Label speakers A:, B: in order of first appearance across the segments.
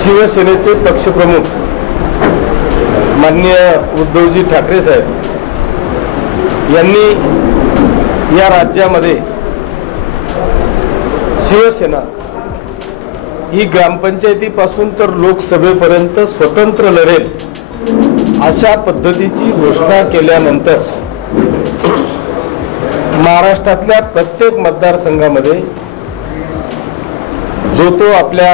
A: शिवसेनेचे पक्षप्रमुख माननीय उद्धवजी ठाकरे साहेब यांनी या राज्यामध्ये शिवसेना ही ग्रामपंचायतीपासून तर लोकसभेपर्यंत स्वतंत्र लढेल अशा पद्धतीची घोषणा केल्यानंतर महाराष्ट्रातल्या प्रत्येक मतदारसंघामध्ये जो तो आपल्या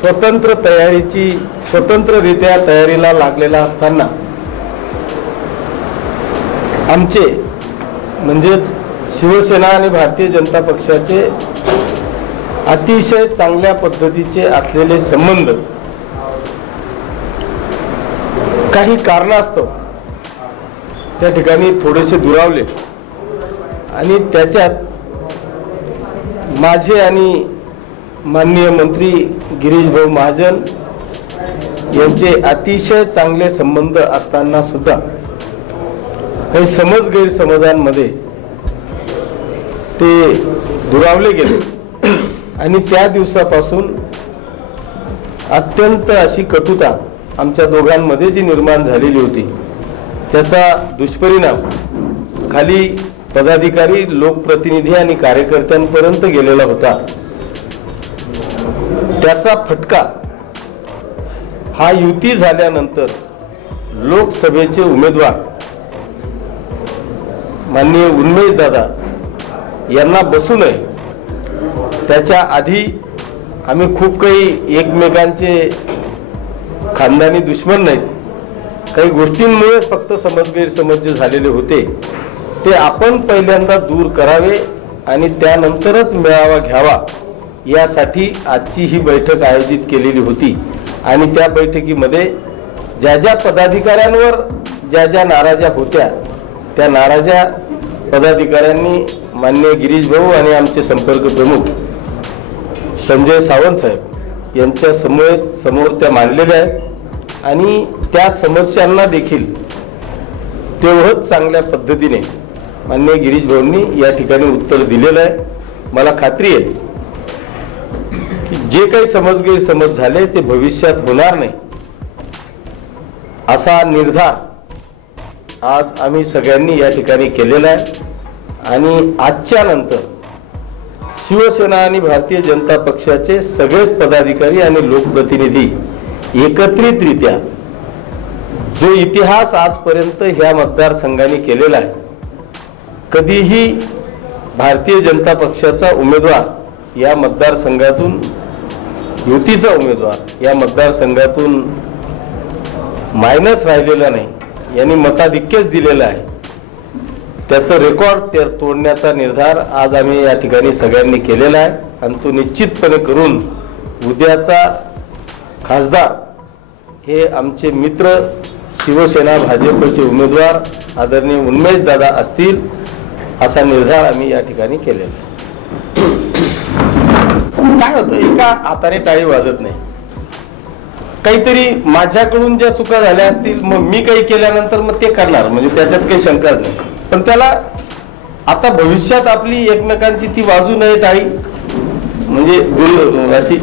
A: स्वतंत्र तयारीची स्वतंत्ररित्या तयारीला लागलेला असताना आमचे म्हणजेच शिवसेना आणि भारतीय जनता पक्षाचे अतिशय चांगल्या पद्धतीचे असलेले संबंध काही कारणास्तव त्या ठिकाणी थोडेसे दुरावले. आणि त्याच्यात माझे आणि माननीय मंत्री गिरीशभाऊ महाजन यांचे अतिशय चांगले संबंध असताना सुद्धा काही समज गैरसमजांमध्ये ते दुरावले गेले. आणि त्या दिवसापासून अत्यंत अशी कटुता आमच्या दोघांमध्ये जी निर्माण झालेली होती त्याचा दुष्परिणाम खाली पदाधिकारी लोकप्रतिनिधी आणि कार्यकर्त्यांपर्यंत गेलेला होता. त्याचा फटका हा युती झाल्यानंतर लोकसभेचे उमेदवार माननीय उन्मेश दादा यांना बसू नये. त्याच्या आधी आम्ही खूप काही एकमेकांचे खानदानी दुश्मन नाहीत. काही गोष्टींमुळे फक्त समज गैरसमज जे झालेले होते ते आपण पहिल्यांदा दूर करावे आणि त्यानंतरच मेळावा घ्यावा. यासाठी आजची ही बैठक आयोजित केलेली होती. आणि त्या बैठकीमध्ये ज्या ज्या पदाधिकाऱ्यांवर ज्या ज्या नाराज्या होत्या त्या नाराज्या पदाधिकाऱ्यांनी मान्य गिरीश भाऊ आणि आमचे संपर्क प्रमुख संजय सावंत साहेब यांच्या समोर समोर त्या मांडलेल्या आहेत. आणि त्या समस्यांना देखील तेवढंच चांगल्या पद्धतीने मान्य गिरीश भाऊंनी या ठिकाणी उत्तर दिलेलं आहे. मला खात्री आहे जे काही समज गैरसमज झाले ते भविष्यात होणार नाही. असा निर्धार आज आम्ही सगळ्यांनी या ठिकाणी केलेला आहे. आणि आजच्या नंतर शिवसेना आणि भारतीय जनता पक्षाचे सगळेच पदाधिकारी आणि लोकप्रतिनिधी एकत्रितरित्या जो इतिहास आजपर्यंत ह्या मतदारसंघाने केलेला आहे कधीही भारतीय जनता पक्षाचा उमेदवार या मतदारसंघातून युतीचा उमेदवार या मतदारसंघातून मायनस राहिलेला नाही. यांनी मताधिक्यच दिलेलं आहे. त्याचं रेकॉर्ड ते तोडण्याचा निर्धार आज आम्ही या ठिकाणी सगळ्यांनी केलेला आहे. आणि तो निश्चितपणे करून उद्याचा खासदार हे आमचे मित्र शिवसेना भाजपचे उमेदवार आदरणीय उन्मेश दादा असतील असा निर्धार आम्ही या ठिकाणी केलेला आहे. काय होतं? एका हाताने टाळी वाजत नाही. काहीतरी माझ्याकडून ज्या चुका झाल्या असतील मग मी काही केल्यानंतर मग ते करणार. म्हणजे त्याच्यात काही शंकाच नाही. पण त्याला आता भविष्यात आपली एकमेकांची ती वाजू नये टाळी. म्हणजे अशी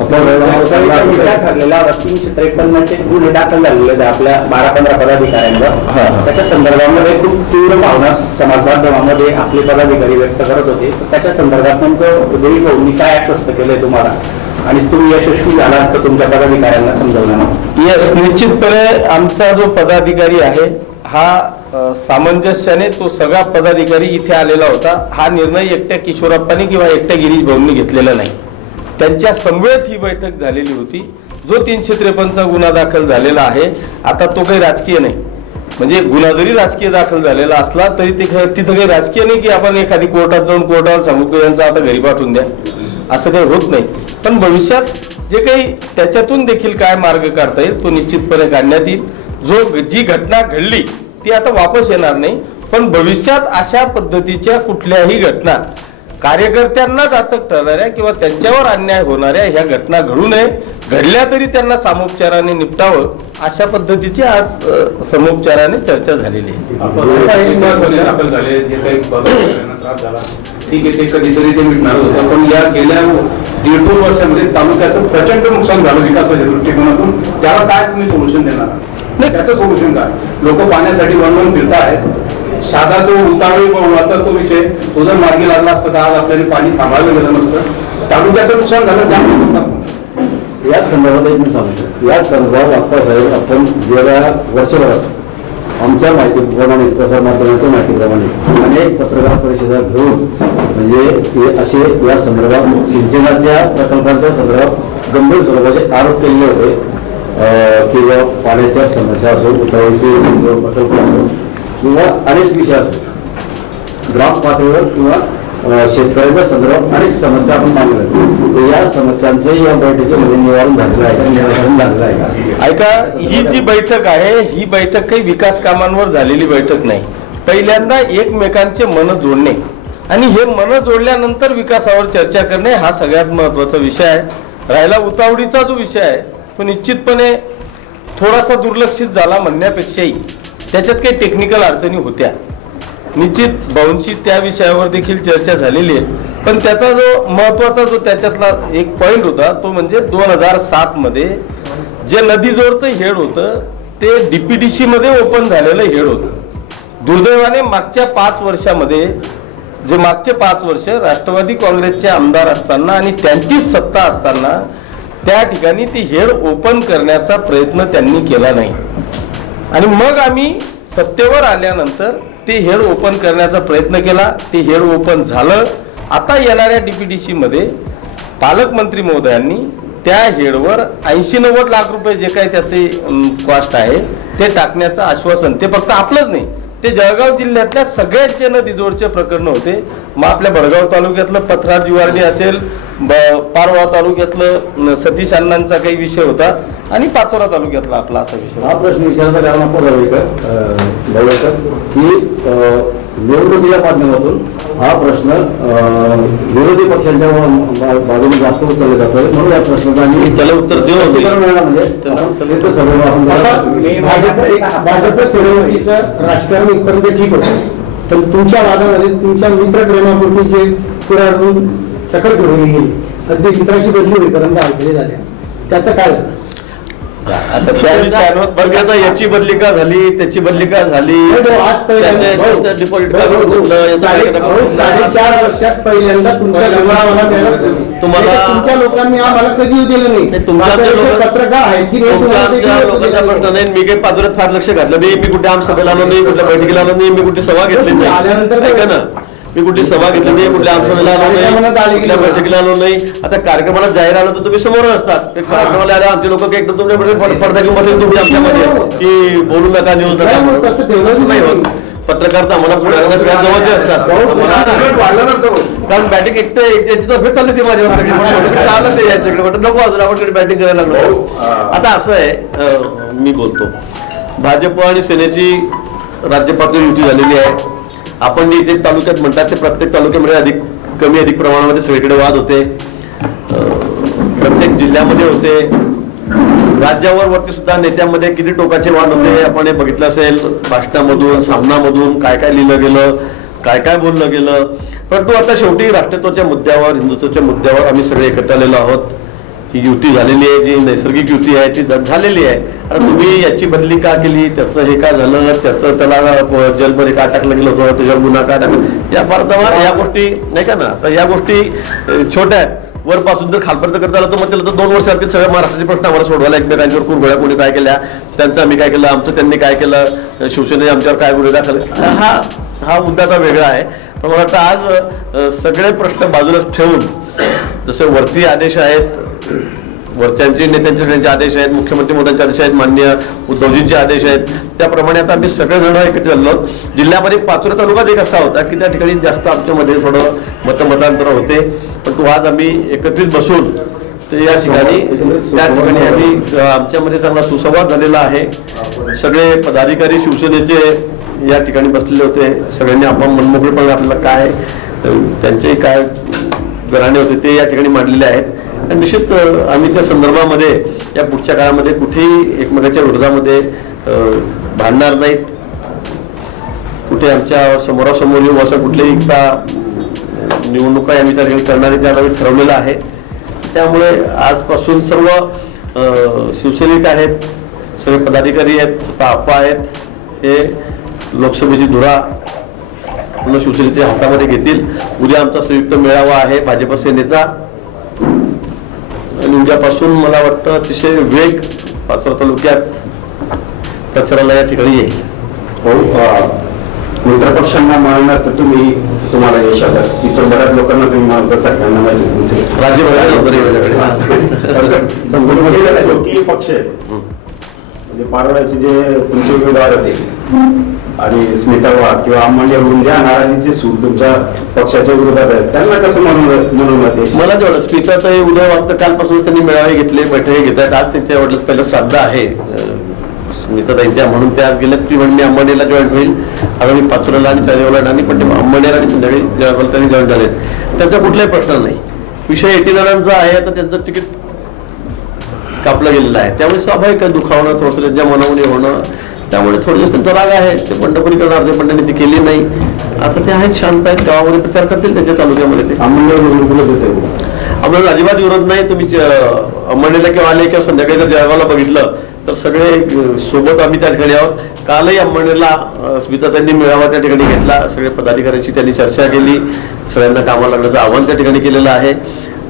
B: ठरलेला तीनशे त्रेपन्नचे गुन्हे दाखल झालेले आहेत आपल्या बारा पंधरा. पदाधिकाऱ्यांवर त्याच्या संदर्भामध्ये खूप तीव्र भावना समाज माध्यमामध्ये आपले पदाधिकारी व्यक्त करत होते. त्याच्या संदर्भात नेमकं देवी भाऊंनी काय आश्वस्त केलंय तुम्हाला? आणि तुम्ही यशस्वी झालात तर तुमच्या पदाधिकाऱ्यांना समजवणार
A: येस निश्चितपणे आमचा जो पदाधिकारी आहे हा सामंजस्याने तो सगळा पदाधिकारी इथे आलेला होता. हा निर्णय एकट्या किशोरप्पानी किंवा एकट्या गिरीश भाऊंनी घेतलेला नाही. त्यांच्या समवेत ही बैठक झालेली होती. जो तीनशे त्रेपन्नचा गुन्हा दाखल झालेला आहे आता तो काही राजकीय नाही. म्हणजे गुन्हा जरी राजकीय दाखल झालेला असला तरी ते तिथं काही राजकीय नाही की आपण एखादी कोर्टात जाऊन कोर्टाला सांगू की यांचा आता घरी पाठवून द्या. असं काही होत नाही. पण भविष्यात जे काही त्याच्यातून देखील काय मार्ग काढता येईल तो निश्चितपणे काढण्यात येईल. जो जी घटना घडली ती आता वापस येणार नाही. पण भविष्यात अशा पद्धतीच्या कुठल्याही घटना कार्यकर्त्यांनाच अचक ठरणाऱ्या किंवा त्यांच्यावर अन्याय होणाऱ्या ह्या घटना घडू नये घडल्या तरी त्यांना सामोपचाराने निपटावं अशा पद्धतीची आज समोपचाराने चर्चा झालेली आहे.
C: ठीक आहे ते कधीतरी ते मिळणार होतं पण या गेल्या दीड दोन वर्षामध्ये तालुक्याचं प्रचंड नुकसान झालं विकासाच्या दृष्टिकोनातून. त्याला काय तुम्ही सोल्युशन देणार? नाही. त्याचं सोल्युशन काय? लोक पाण्यासाठी वणवण फिरत आहेत साधा तो उतावळी वाचा तो विषय तो जर मार्गी लागला असता तर आज आपल्याला पाणी सांभाळलं गेलं नसतं. तालुक्याचं नुकसान झालं त्यामुळे
D: याच संदर्भात एक मी सांगतो. याच संदर्भात आप्पासाहेब आपण गेल्या वर्षभरात आमच्या माहितीप्रमाणे प्रसार माध्यमांच्या माहितीप्रमाणे अनेक पत्रकार परिषदा घेऊन म्हणजे हे असे या संदर्भात सिंचनाच्या प्रकल्पांच्या संदर्भात गंभीर स्वरूपाचे आरोप केलेले होते. अं, किंवा पाण्याच्या समस्या असो उतावळीचे प्रकल्प असो किंवा अनेक विषय असो ग्राम पातळीवर किंवा शेतकऱ्यांच्या संदर्भात अनेक समस्या आपण मांडल्या या समस्यांचं या बैठकीमध्ये म्हणजे निवारण झालेलं आहे का? निराकरण झालेलं आहे का?
E: ऐका ही जी बैठक आहे ही बैठक काही विकास कामांवर झालेली बैठक नाही. पहिल्यांदा एकमेकांचे मन जोडणे आणि हे मन जोडल्यानंतर विकासावर चर्चा करणे हा सगळ्यात महत्त्वाचा विषय आहे. राहिला उतावडीचा जो विषय आहे तो निश्चितपणे थोडासा दुर्लक्षित झाला म्हणण्यापेक्षाही. त्याच्यात काही टेक्निकल अडचणी होत्या. निश्चित भाऊंची त्या विषयावर देखील चर्चा झालेली आहे. पण त्याचा जो महत्त्वाचा जो त्याच्यातला एक पॉईंट होता तो म्हणजे दोन हजार सातमध्ये जे नदीजोरचं हेड होतं ते डीपीडीसी मध्ये ओपन झालेलं हेड होतं. दुर्दैवाने मागच्या पाच वर्षामध्ये जे मागचे पाच वर्ष राष्ट्रवादी काँग्रेसचे आमदार असताना आणि त्यांचीच सत्ता असताना त्या ठिकाणी ती हेड ओपन करण्याचा प्रयत्न त्यांनी केला नाही. आणि मग आम्ही सत्तेवर आल्यानंतर ते हेड ओपन करण्याचा प्रयत्न केला. ते हेड ओपन झालं. आता येणाऱ्या डी पी डी सीमध्ये पालकमंत्री महोदयांनी त्या हेडवर ऐंशी नव्वद लाख रुपये जे काही त्याचे कॉस्ट आहे ते टाकण्याचं आश्वासन. ते फक्त आपलंच नाही ते जळगाव जिल्ह्यातल्या सगळ्यात जे नदीजोडचे प्रकरण होते. मग आपल्या भडगाव तालुक्यातलं पथरार जिवारणी असेल ब- पारवा तालुक्यातलं सतीश अण्णांचा काही विषय होता आणि पाचोरा तालुक्यातला आपला असा विषय
D: हा प्रश्न विचारता कारण आपण की निवडणुकीच्या माध्यमातून हा प्रश्न विरोधी पक्षांच्या बाजूने जास्त उचलला जातोय. म्हणून या प्रश्नाचं आम्ही
E: त्याला उत्तर
D: म्हणजे
F: आता भाजप भाजप समितीचं राजकारण इथपर्यंत ठीक होतं. पण तुमच्या वादामध्ये तुमच्या मित्रप्रेमापोटी जे पुराडून चकड फिरवली गेली अगदी मित्राची बदली होईपर्यंत अडचणी झाल्या त्याचं काय झालं?
E: आता त्या याची बदली का झाली त्याची बदली का झाली डिपॉझिट केलं?
F: साडेचार वर्षात पहिल्यांदा तुमच्या.
E: तुम्हाला-
F: तुमच्या लोकांनी आम्हाला कधी दिलं नाही.
E: नाही, तुमच्या
F: पत्रकार आहेत की
E: प्रश्न मी काही पाचोऱ्यात फार लक्ष घातलं नाही मी कुठे आम सभेला आलो नाही कुठल्या बैठकीला आलो नाही मी कुठली सभा घेतली नाही.
F: आल्यानंतर
E: ऐका ना. मी कुठली सभा घेतली नाही कुठल्या आम सभेला आलो नाही? बैठकीला आलो नाही. आता कार्यक्रमाला जाहीर आलो तर तुम्ही समोर असतात. ते कार्यक्रमाला आले आमचे लोक एकदम तुमच्याकडे पड- पडदा घेऊन बसले तुम्ही आमच्यामध्ये. की बोलू नका न्यूज नका.
F: तसं ठेवलं
E: नाही. होत. पत्रकार तर आम्हाला पुढे सगळ्यात जवळचे असतात. कारण बॅटिंग एक तर याची तर्फे चालली होती माझ्यावर. सगळी म्हणून चाललं ते याच्याकडे. म्हटलं नको अजून आपण बॅटिंग करायला लागलो. आता असं आहे मी बोलतो. भाजप आणि सेनेची राज्य पातळी युती झालेली आहे. आपण जे तालुक्यात म्हणतात ते प्रत्येक तालुक्यामध्ये अधिक कमी अधिक प्रमाणामध्ये सगळीकडे वाद होते. प्रत्येक जिल्ह्यामध्ये होते. राज्यावर वरती सुद्धा नेत्यांमध्ये किती टोकाचे वाद होते आपण हे बघितलं असेल. भाषणामधून सामनामधून काय काय लिहिलं गेलं काय काय बोललं गेलं. परंतु आता शेवटी राष्ट्रत्वाच्या मुद्द्यावर हिंदुत्वाच्या मुद्द्यावर आम्ही सगळे एकत्र आलेलो आहोत. ही युती झालेली आहे जी नैसर्गिक युती आहे ती झालेली आहे. आता तुम्ही याची बदली का केली? त्याचं हे का झालं? त्याचं त्याला जेलमध्ये का टाकलं गेलं होतं त्याच्यावर गुन्हा का टाकला? या भारतावर या गोष्टी नाही का ना? तर या गोष्टी छोट्या आहेत. वरपासून जर खालपर्यंत करता आलं तर मग त्याला तर दोन वर्ष सगळ्या महाराष्ट्राचे प्रश्न आम्हाला सोडवायला एकमेकांच्यावर कुरघोड्या कोणी काय केल्या? त्यांचं आम्ही काय केलं? आमचं त्यांनी काय केलं? शिवसेनेने आमच्यावर काय गुन्हे दाखल हा हा मुद्दा आता वेगळा आहे. पण मला वाटतं आज सगळे प्रश्न बाजूला ठेवून जसे वरती आदेश आहेत वरच्यांचे नेत्यांचे सगळ्यांचे आदेश आहेत मुख्यमंत्री मोदींचे आदेश आहेत मान्य उद्धवजींचे आदेश आहेत त्याप्रमाणे आता आम्ही सगळेजण एकत्र झालो. जिल्ह्यामध्ये पाचोरा तालुकाच एक असा होता की त्या ठिकाणी जास्त आमच्यामध्ये थोडं मतमतांतर होते. पण तो आज आम्ही एकत्रित बसून ते या ठिकाणी त्या ठिकाणी आम्ही आमच्यामध्ये चांगला सुसंवाद झालेला आहे. सगळे पदाधिकारी शिवसेनेचे या ठिकाणी बसलेले होते. सगळ्यांनी आपण मनमोकळेपणे आपल्याला काय त्यांचे काय घराणे होते ते या ठिकाणी मांडलेले आहेत. निश्चित आम्ही त्या संदर्भामध्ये या पुढच्या काळामध्ये कुठेही एकमेकाच्या विरोधामध्ये भांडणार नाहीत. कुठे आमच्या समोरासमोर येऊ असं कुठलेही का निवडणुका आम्ही त्या ठिकाणी करणारे त्याला आम्ही ठरवलेलं आहे त्यामुळे आजपासून सर्व शिवसैनिक आहेत सगळे पदाधिकारी आहेत स्वतः आप्पा आहेत हे लोकसभेची धुरा पूर्ण शिवसेनेच्या हातामध्ये घेतील. उद्या आमचा संयुक्त मेळावा आहे भाजप सेनेचा. आणि उद्यापासून मला वाटतं अतिशय वेग पाचोरा तालुक्यात प्रचाराला या ठिकाणी येईल.
D: मित्रपक्षांना मिळणार तर तुम्ही तुम्हाला यश आलं. इतर बऱ्याच लोकांना तुम्ही मानता सगळ्यांना माहिती.
E: राज्यभरात
D: पक्ष आहेत. म्हणजे पाडवायचे जे तुमचे उमेदवार होते आणि स्मिता किंवा अंबानीवरून ज्या नाराजीचे सूर तुमच्या पक्षाच्या विरोधात आहेत त्यांना कसं म्हणून म्हणून
E: मला जेवढं हे उदय वाटतं कालपासून त्यांनी मेळावे घेतले बैठकी घेतात आज त्यांच्या वडिलात पहिलं श्राद्ध आहे. स्मिता स्मिताताईंच्या म्हणून त्या गेल्या ती म्हणजे मी अंबानीला जॉईन होईल. आगामी पाचोऱ्याला आणि चाळीवाला आणि पण ते अंबानीला आणि संध्याकाळी त्यांनी जॉईन झाले त्यांचा कुठलाही प्रश्न नाही. विषय एटी जणांचा आहे. आता त्यांचं तिकीट कापलं गेलेलं आहे. त्यामुळे स्वाभाविक आहे दुखावणं थोडंसं त्यांच्या मनामध्ये होणं. त्यामुळे थोडंसं त्यांचा राग आहे. ते बंडखोरी करणार ते त्यांनी ती केली नाही. आता ते आहेत शांत आहेत गावामध्ये प्रचार करतील त्यांच्या तालुक्यामध्ये ते. आम्हाला अजिबात विरोध नाही. तुम्ही अं, अंबानीला किंवा आले किंवा संध्याकाळी जर जळगावला बघितलं तर सगळे सोबत आम्ही त्या ठिकाणी आहोत. कालही अंबानीला अं, स्मिता त्यांनी मेळावा त्या ठिकाणी घेतला. सगळे पदाधिकाऱ्यांशी त्यांनी चर्चा केली. सगळ्यांना कामाला लागण्याचं आव्हान त्या ठिकाणी केलेलं आहे.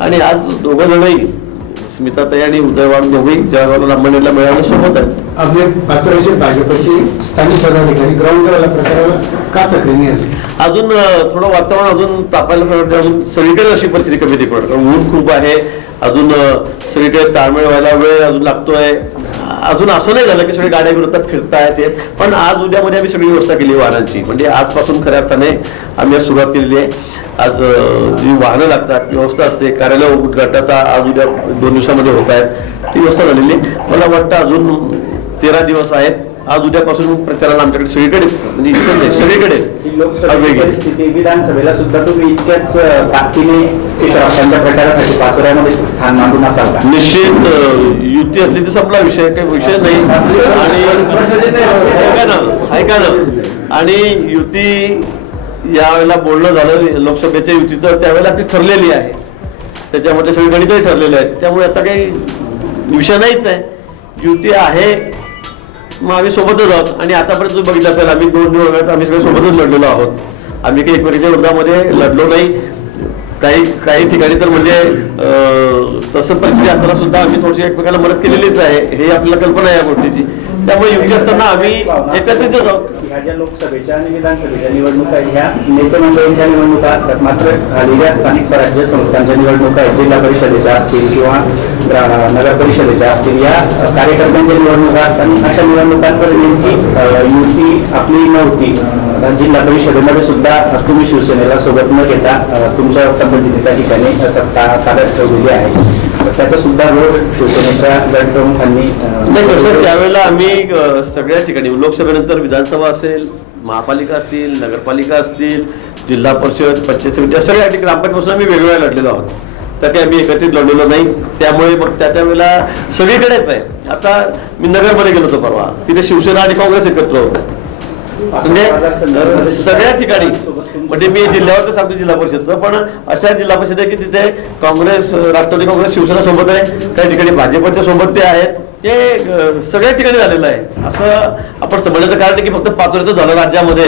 E: आणि आज दोघं जणही स्मिताताई आणि उदयवान दोघेही जळगावला अंबानीला मेळाव्याला सोबत आहेत.
F: आपले पाचोऱ्याचे भाजपचे स्थानिक पदाधिकारी ग्राउंड लेवलला प्रचाराला का सक्रिय?
E: अजून थोडं वातावरण अजून तापायला सगळं अजून सगळीकडे अशी परिस्थिती कमी कारण ऊन खूप आहे. अजून सगळीकडे ताळमेळ व्हायला वेळ अजून लागतोय. अजून असं नाही झालं की सगळे गाड्या विरोधात फिरतायत. हे. पण आज उद्यामध्ये आम्ही सगळी व्यवस्था केली वाहनांची. म्हणजे आजपासून खऱ्या अर्थाने आम्ही सुरुवात केलेली आहे. आज जी वाहनं लागतात व्यवस्था असते कार्यालय उद्घाटनाचा आज उद्या दोन दिवसामध्ये होत आहेत ती व्यवस्था झालेली. मला वाटतं अजून तेरा दिवस आहेत. आज उद्यापासून प्रचाराला आमच्याकडे सगळीकडे म्हणजे इथं नाही सगळीकडे.
B: ही. परिस्थिती विधानसभेला सुद्धा तुम्ही इतक्याच ताकदीने प्रचारासाठी पाचोऱ्यामध्ये स्थान मांडून असाल
E: निश्चित युती असली तर संपला विषय काही विषय नाही. आणि ऐका ना ऐका ना. आणि युती यावेळेला बोलणं झालं लोकसभेच्या युतीचं त्यावेळेला ती ठरलेली आहे. त्याच्यामध्ये सगळे गणितही ठरलेले आहेत. त्यामुळे आता काही विषय नाहीच आहे. युती आहे मग आम्ही सोबतच आहोत. आणि आतापर्यंत तुम्ही बघितलं असेल आम्ही दोन निवडणुकीत आम्ही सगळे सोबतच लढलेलो आहोत. आम्ही काही एकमेकांच्या विरोधामध्ये लढलो नाही. काही काही ठिकाणी तर म्हणजे तसं परिस्थिती असताना सुद्धा आम्ही थोडीशी एकमेकाला मदत केलेलीच आहे. हे आपल्याला कल्पना आहे या गोष्टीची. त्यामुळे युती असताना आम्ही एकत्रितच आहोत
B: ह्या ज्या लोकसभेच्या आणि विधानसभेच्या निवडणुका ह्या नेते मंडळींच्या निवडणुका असतात. मात्र झालेल्या स्थानिक स्वराज्य संस्थांच्या निवडणुका आहेत जिल्हा परिषदेच्या असतील किंवा नगर परिषदेच्या असतील. या कार्यकर्त्यांच्या निवडणुका असतात. अशा निवडणुकांवर नेमकी युती आपली नव्हती. जिल्हा परिषदेमध्ये सुद्धा तुम्ही शिवसेनेला सोबत न घेता तुमच्या संबंधित त्या ठिकाणी सत्ता ताब्यात ठेवलेली आहे. त्याचा सुद्धा रोष शिवसेनेच्या गटप्रमुखांनी
E: नाही कसं त्यावेळेला आम्ही सगळ्या ठिकाणी लोकसभेनंतर विधानसभा असेल महापालिका असतील नगरपालिका असतील जिल्हा परिषद पंचायत समिती या सगळ्या ठिकाणी ग्रामपंचायतपासून आम्ही वेगवेगळ्या लढलेलो आहोत. तर ते आम्ही एकत्रित लढलेलो नाही. त्यामुळे मग त्या त्यावेळेला सगळीकडेच आहे. आता मी नगरमध्ये गेलो होतो परवा. तिथे शिवसेना आणि काँग्रेस एकत्र होतं. म्हणजे सगळ्या ठिकाणी. म्हणजे मी जिल्ह्यावर सांगतो जिल्हा परिषदचं पण अशा जिल्हा परिषद आहे की तिथे काँग्रेस राष्ट्रवादी काँग्रेस शिवसेना सोबत आहे. काही ठिकाणी भाजपच्या सोबत ते आहेत. ते सगळ्या ठिकाणी झालेलं आहे. असं आपण समजण्याचं कारण की फक्त पाचोऱ्याचं झालं राज्यामध्ये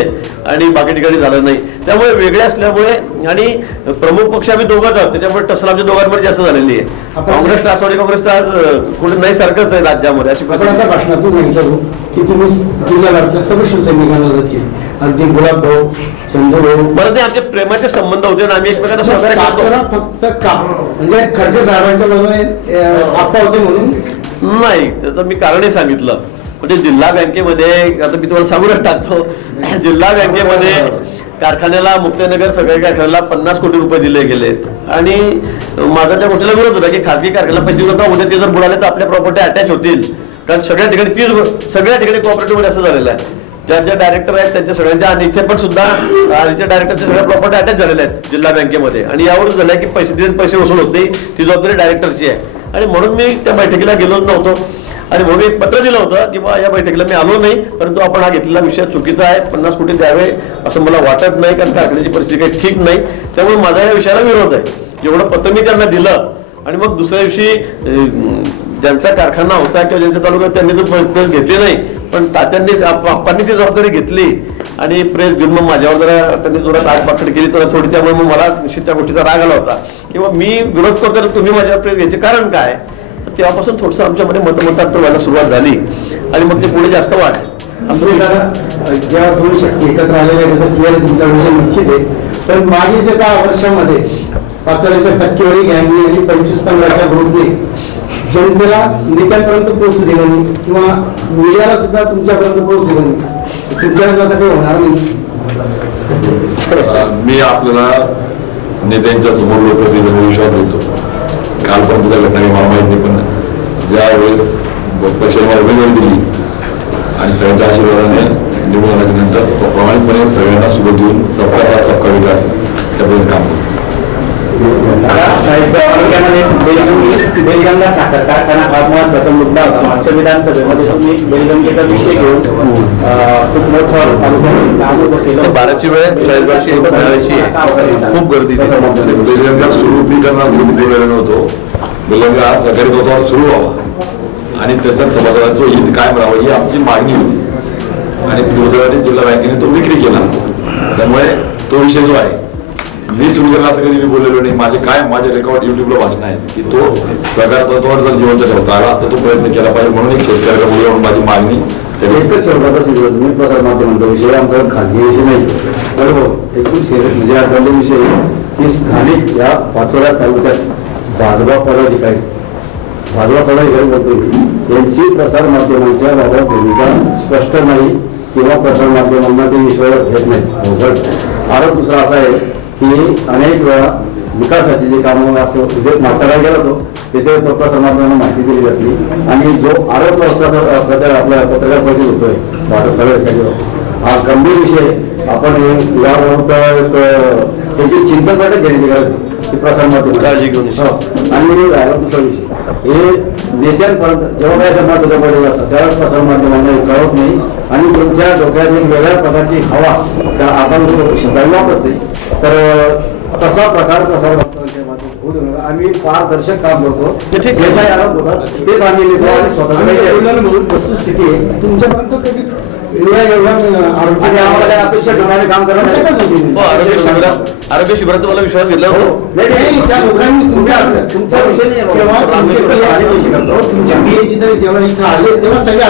E: आणि बाकी ठिकाणी झालं नाही. त्यामुळे वेगळे असल्यामुळे आणि प्रमुख पक्ष आम्ही दोघंच आहोत. त्याच्यामुळे टसल आमच्या दोघांमध्ये जास्त झालेली आहे. काँग्रेस राष्ट्रवादी काँग्रेस तर आज कुठे नाही सारखंच आहे राज्यामध्ये अशी
F: भाषणातून सांगितलं की तुम्ही जिल्ह्याभरातल्या सर्व शिवसैनिकांना मदत केली. अगदी गुलाब भाऊ चंदू भाऊ.
E: बरं ते आमचे प्रेमाचे संबंध होते आणि आम्ही एकमेकांना सहकार्य
F: फक्त का म्हणजे खडसे साहेबांच्या बाजूने आपा होते म्हणून
E: नाही त्याचं मी कारणही सांगितलं. म्हणजे जिल्हा बँकेमध्ये आता मी तुम्हाला सांगूनच टाकतो. जिल्हा बँकेमध्ये कारखान्याला मुक्तनगर सगळ्या कारखान्याला पन्नास कोटी रुपये दिले गेलेत. आणि माझा त्या गोष्टीला विरोध होता की खाजगी कारखान्याला पैसे देऊ नका उद्या ते जर बुडाले तर आपल्या प्रॉपर्टी अटॅच होतील. कारण सगळ्या ठिकाणी तीच सगळ्या ठिकाणी cooperative मध्ये असं झालेलं आहे. ज्या ज्या डायरेक्टर आहेत त्यांच्या सगळ्यांच्या आणि इथे पण सुद्धा आधीच्या डायरेक्टरच्या सगळ्या प्रॉपर्टी अटॅच झालेल्या आहेत जिल्हा बँकेमध्ये. आणि यावरून झालं की पैसे देऊन पैसे वसूल होते ती जबाबदारी डायरेक्टरची आहे. आणि म्हणून मी त्या बैठकीला गेलो नव्हतो. आणि म्हणून एक पत्र दिलं होतं की बा या बैठकीला मी आलो नाही परंतु आपण हा घेतलेला विषय चुकीचा आहे पन्नास कोटी द्यावे असं मला वाटत नाही कारण ठाकरेची परिस्थिती काही ठीक नाही. त्यामुळे माझा या विषयाला विरोध आहे. एवढं पत्र मी त्यांना दिलं. आणि मग दुसऱ्या दिवशी ज्यांचा कारखाना होता किंवा ज्यांच्या तालुक्यात त्यांनी तो प्रेस घेतली नाही. पण तात्यांनी ती जबाबदारी घेतली. आणि प्रेस घेऊन मग माझ्यावर जरा त्यांनी जोरात पाकड केली. तर थोडी त्यामुळे मग मला निश्चित त्या गोष्टीचा राग आला होता. किंवा मी विरोध करतो तर तुम्ही माझ्यावर प्रेस घ्यायचे कारण काय? तेव्हापासून थोडंसं आमच्यामध्ये मतमतांतर व्हायला सुरुवात झाली. आणि मग ते पुढे जास्त वाढले.
F: दादा जेव्हा दोन शक्ती एकत्र आलेल्या आहेत तर क्लिअर तुमचा विषय निश्चित आहे. पण मागे जे दहा वर्षामध्ये पाचोऱ्याच्या टक्केवारी गँगने आणि पंचवीस पंधराच्या ग्रुपने जनतेला नेत्यांपर्यंत पोहोचू दिलं नाही किंवा मीडियाला सुद्धा तुमच्यापर्यंत पोहोचू दिलं नाही. तुमच्याकडे असं काही होणार नाही.
G: मी आपल्याला नेत्यांच्या समोर लोकप्रतिनिधी विश्वास देतो. कालपर्यंत त्या घटना मला माहीत नाही पण ज्यावेळेस पक्षाने मला उमेदवारी दिली आणि सगळ्यांच्या आशीर्वादाने निवडून आल्याच्यानंतर प्रामाणिकपणे सगळ्यांना सोबत देऊन सबका साथ सबका विकास त्यापर्यंत काम करतो.
B: बेलगंगा साखर कारखाना हा महत्त्वाचा मुद्दा होता मागच्या विधानसभेमध्ये तुम्ही बेलगंगेचा विषय घेऊन खूप मोठं तालुक्यामध्ये केलं
E: बाराची वेळ खूप गर्दी
G: बेलगंगा सुरू मी करणार होतो बोललेलो नव्हतो. बेलगंगा सरकारी तत्वावर सुरू व्हावा. आणि त्याच्यात समाजाचं हित कायम राहावं ही आमची मागणी होती. आणि दुर्दैवाने जिल्हा बँकेने तो विक्री केला. त्यामुळे तो विषय जो आहे मी सुरू असं कधी मी बोललेलो नाही. माझे काय माझे रेकॉर्ड युट्यूबला भाषण आहेत की तो सगळ्या तत्वावर जर जिवंत ठेवता आला तर तो प्रयत्न केला पाहिजे म्हणून एक शेतकऱ्याला बोलूया म्हणून माझी मागणी. त्याने
D: एकच शेवटाचा मी प्रसार माध्यमांचा विषय आमचा खाजगी विषय नाही. बरोबर हो, एकूण शेत म्हणजे आठवले विषय की स्थानिक या पाचोरा तालुक्यात भाजपा पदाधिकारी भाजपा पदाधिकारी बोलतो यांची प्रसार माध्यमांच्या बाबत भूमिका स्पष्ट नाही किंवा प्रसार माध्यमांना ते विश्वास घेत नाही आरोप दुसरा असा आहे की अनेक वेळा विकासाची जे कामं असं म्हणजे माणसाला गेला तो तिथे प्रसार माध्यमांना माहिती दिली जाते आणि जो आरोप प्रचार आपल्या पत्रकार परिषद होतोय भारत सगळ्या हा गंभीर विषय आपण याबाबत त्याची चिंता करण्यात घेण्याची गरज. की
E: काळजी घेऊन.
D: हो. आणि राहिला दुसरा विषय. हे नेत्यांपर्यंत जेव्हा काय समाज होतं त्यावेळेस प्रसार माध्यमांना कळत नाही. आणि तुमच्या डोक्यात एक वेगळ्या प्रकारची हवा त्या आपण शिकायला वापरते तर तसा प्रकार प्रसार माध्यमांच्या माध्यमातून होऊ देऊ नका. आम्ही पारदर्शक काम करतो.
E: ठीक आहे.
D: जे काही आरोप होतात तेच आम्ही लिहितो आणि स्वतः
F: वस्तुस्थिती आहे. तुमच्यापर्यंत कधी.
E: हो, आरोग्य शिबिरात तुम्हाला विश्वास घेतला
D: हो.
E: होता?
D: नाही, नाही,
F: नाही, त्या लोकांनी तुमच्या
D: तुमचा विषय
F: इथं जेव्हा इथं आले तेव्हा सगळे